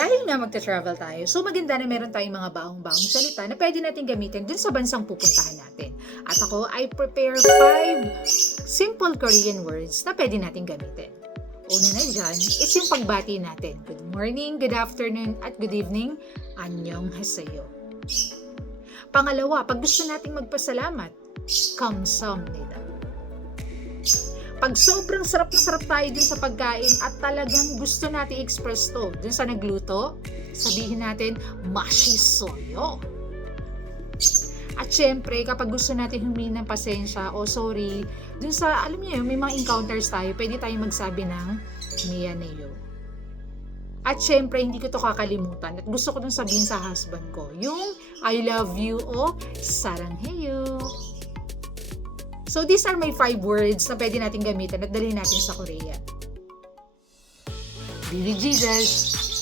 Dahil nga magta-travel tayo, so maganda na meron tayong mga baong-baong salita na pwede natin gamitin dun sa bansang pupuntahan natin. At ako, I prepare 5 simple Korean words na pwede natin gamitin. Una na dyan is yung pagbati natin. Good morning, good afternoon, at good evening. Annyeonghaseyo. Pangalawa, pag gusto nating magpasalamat, kamsahamnida. Pag sobrang sarap na sarap tayo dun sa pagkain at talagang gusto natin express to dun sa nagluto, sabihin natin, mashisoyo. At syempre, kapag gusto natin humingi ng pasensya o sorry, dun sa, alam niyo yun, may mga encounters tayo, pwede tayong magsabi ng miyaneyo. At syempre, hindi ko to kakalimutan at gusto ko dun sabihin sa husband ko, yung I love you o sarangheyo. So, these are my 5 words na pwede natin gamitin at dalhin natin sa Korea. Baby Jesus!